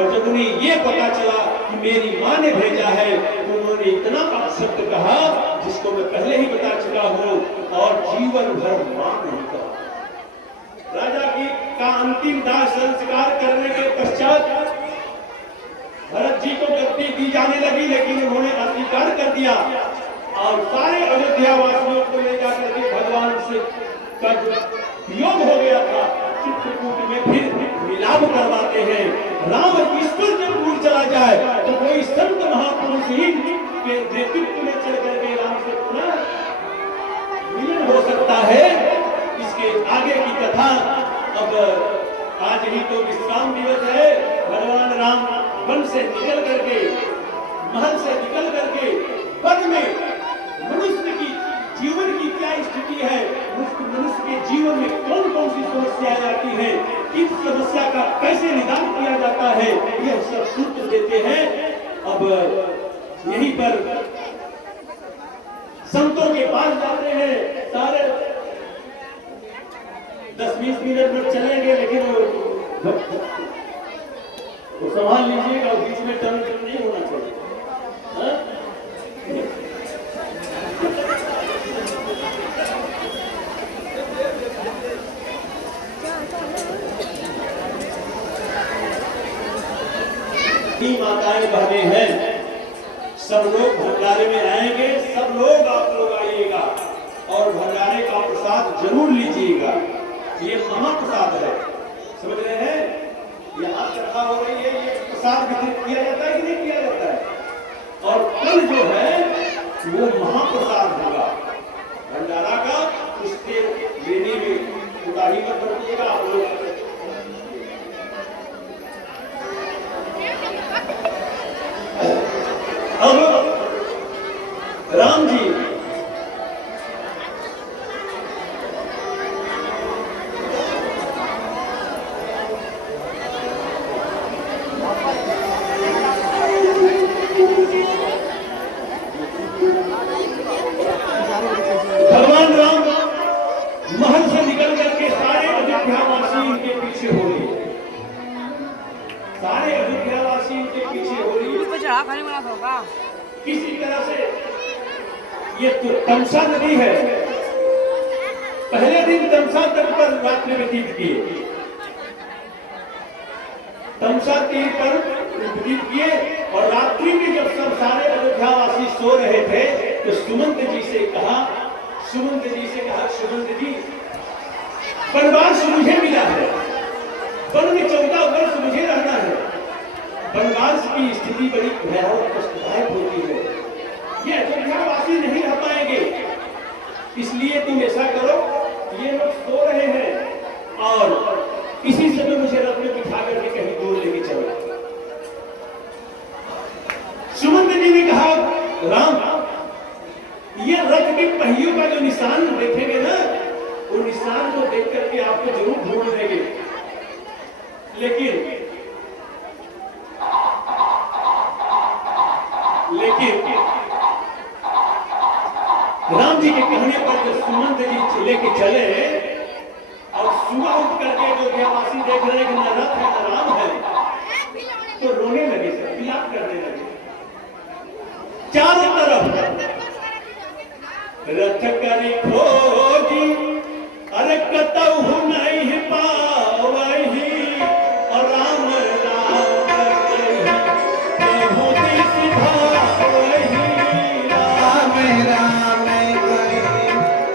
और जब उन्हें ये पता चला कि मेरी माँ ने भेजा है तो उन्होंने इतना शब्द कहा जिसको मैं पहले ही बता चुका हूँ और जीवन भर माँ नहीं कहा। राजा की का अंतिम दाह संस्कार करने के पश्चात भरत जी को गद्दी दी जाने लगी, लेकिन उन्होंने अस्वीकार कर दिया और सारे अयोध्या वासियों को ले जाकर के भगवान से वियोग हो गया था चित्रकूट में फिर मिलाप करवाते हैं। राम ईश्वर जब दूर चला जाए तो कोई संत महापुरुष ही के नेतृत्व में चल करके राम से पुनः मिलन हो सकता है। इसके आगे की कथा अब आज ही तो विश्राम दिवस है। भगवान राम वन से निकल करके महल से निकल करके वन में मनुष्य की जीवन की क्या स्थिति है, मनुष्य के जीवन में कौन कौन सी समस्याएं आती हैं, किस समस्या का कैसे निदान किया जाता है, यह सब सूत्र देते हैं। अब यहीं पर संतों के पास जाते हैं, सारे 10-20 मिनट में चलेंगे, लेकिन वो संभाल लीजिएगा, बीच में टर्न नहीं होना चाहिए। माताएं बहने हैं, सब लोग भंडारे में आएंगे, सब लोग आप लोग आइएगा और भंडारे का प्रसाद जरूर लीजिएगा। ये महाप्रसाद है, समझ रहे हैं? ये आज कथा हो रही है, ये प्रसाद वितरित किया जाता है कि नहीं किया जाता है? और कल जो है वो महाप्रसाद होगा भंडारा का, उसके लेने में उतारी मत करिएगा आप लोग। अब राम जी भगवान राम किसी तरह से ये तो तमसा नदी है। पहले दिन तमसा तट पर रात्रि व्यतीत किए, तमसा तीर पर व्यतीत किए, और रात्रि में जब सब सारे अयोध्यावासी सो रहे थे तो सुमंत जी से कहा, सुमंत जी वनवास मुझे मिला है, वन में 14 वर्ष मुझे रहना है, वनवास की स्थिति बड़ी भयावह कष्टदायक होती है, ये अयोध्यावासी नहीं रह पाएंगे, इसलिए तुम ऐसा करो, ये लोग सो रहे हैं और इसी समय मुझे रथ में बिठा करके कहीं दूर लेके चलो। सुमंत जी ने कहा, राम ये रथ के पहियों का जो निशान देखेंगे ना, वो निशान को देख करके आपको जरूर ढूंढ लेंगे, लेकिन राम जी के कहने पर जब सुमंत जी लेके चले और सुबह उठ करके अयोध्यावासी देख रहे कि न रथ है न राम है, तो रोने लगे, सर विलाप करने लगे। चारों तरफ रथ करी खोजी, अरे कतहु नहीं पावही, और राम राम करहि प्रभु दिस धावहि, राम राम करहि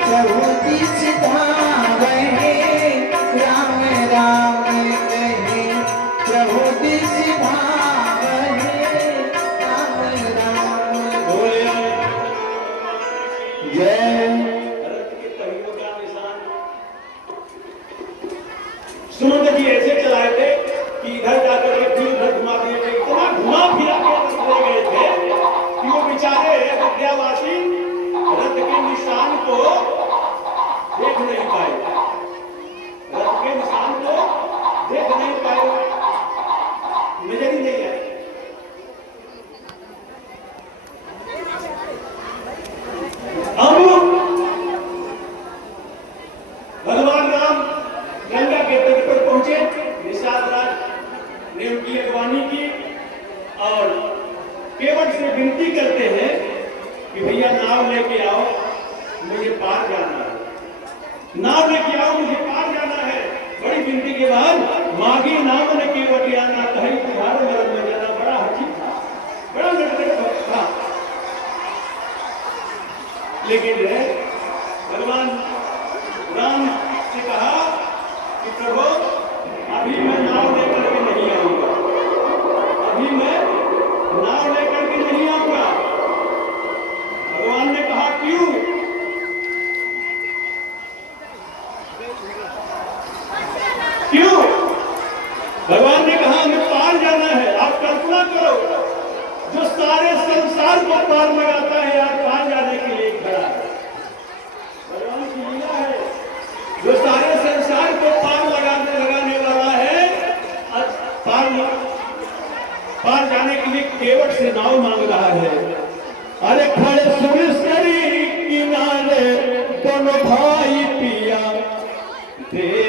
प्रभु दिस धावहि, राम राम करहि प्रभु दिस धावहि, राम राम बोले जय। सुमंत जी ऐसे चलाए थे कि इधर जाकर के फिर उधर घुमा दिए थे, इतना घुमा फिरा के ले गए थे कि वो बेचारे अयोध्यावासी रथ के निशान को देख नहीं पाए, रथ के निशान को देख नहीं पाए, नजर ही नहीं आए। अब भगवान राम गंगा के तट पर पहुंचे, निषाद राज ने उनकी अगवानी की और केवट से विनती करते हैं कि भैया नाव लेके आओ, मुझे पार जाना है, नाव लेके आओ, मुझे पार जाना है। बड़ी विनती के बाद मागी नाम ने केवट आना कहीं तुम्हारे मरद में जाना, बड़ा हचित था, बड़ा नटखट था, लेकिन भगवान राम से कहा कि प्रभु अभी मैं नाव लेकर के नहीं आऊंगा, अभी मैं नाव लेकर के नहीं आऊंगा। भगवान ने कहा क्यों? क्यों? भगवान ने कहा हमें पार जाना है। आप कल्पना करो, जो सारे संसार को पार लगाता है यार, पार जाने के लिए खड़ा है। भगवान की लीला है, जो सारे संसार को पार लगाने वाला है, पार जाने के लिए केवट से नाव मांग रहा है। अरे खड़े सुरेश्वरी किनारे दोनों भाई पिया दे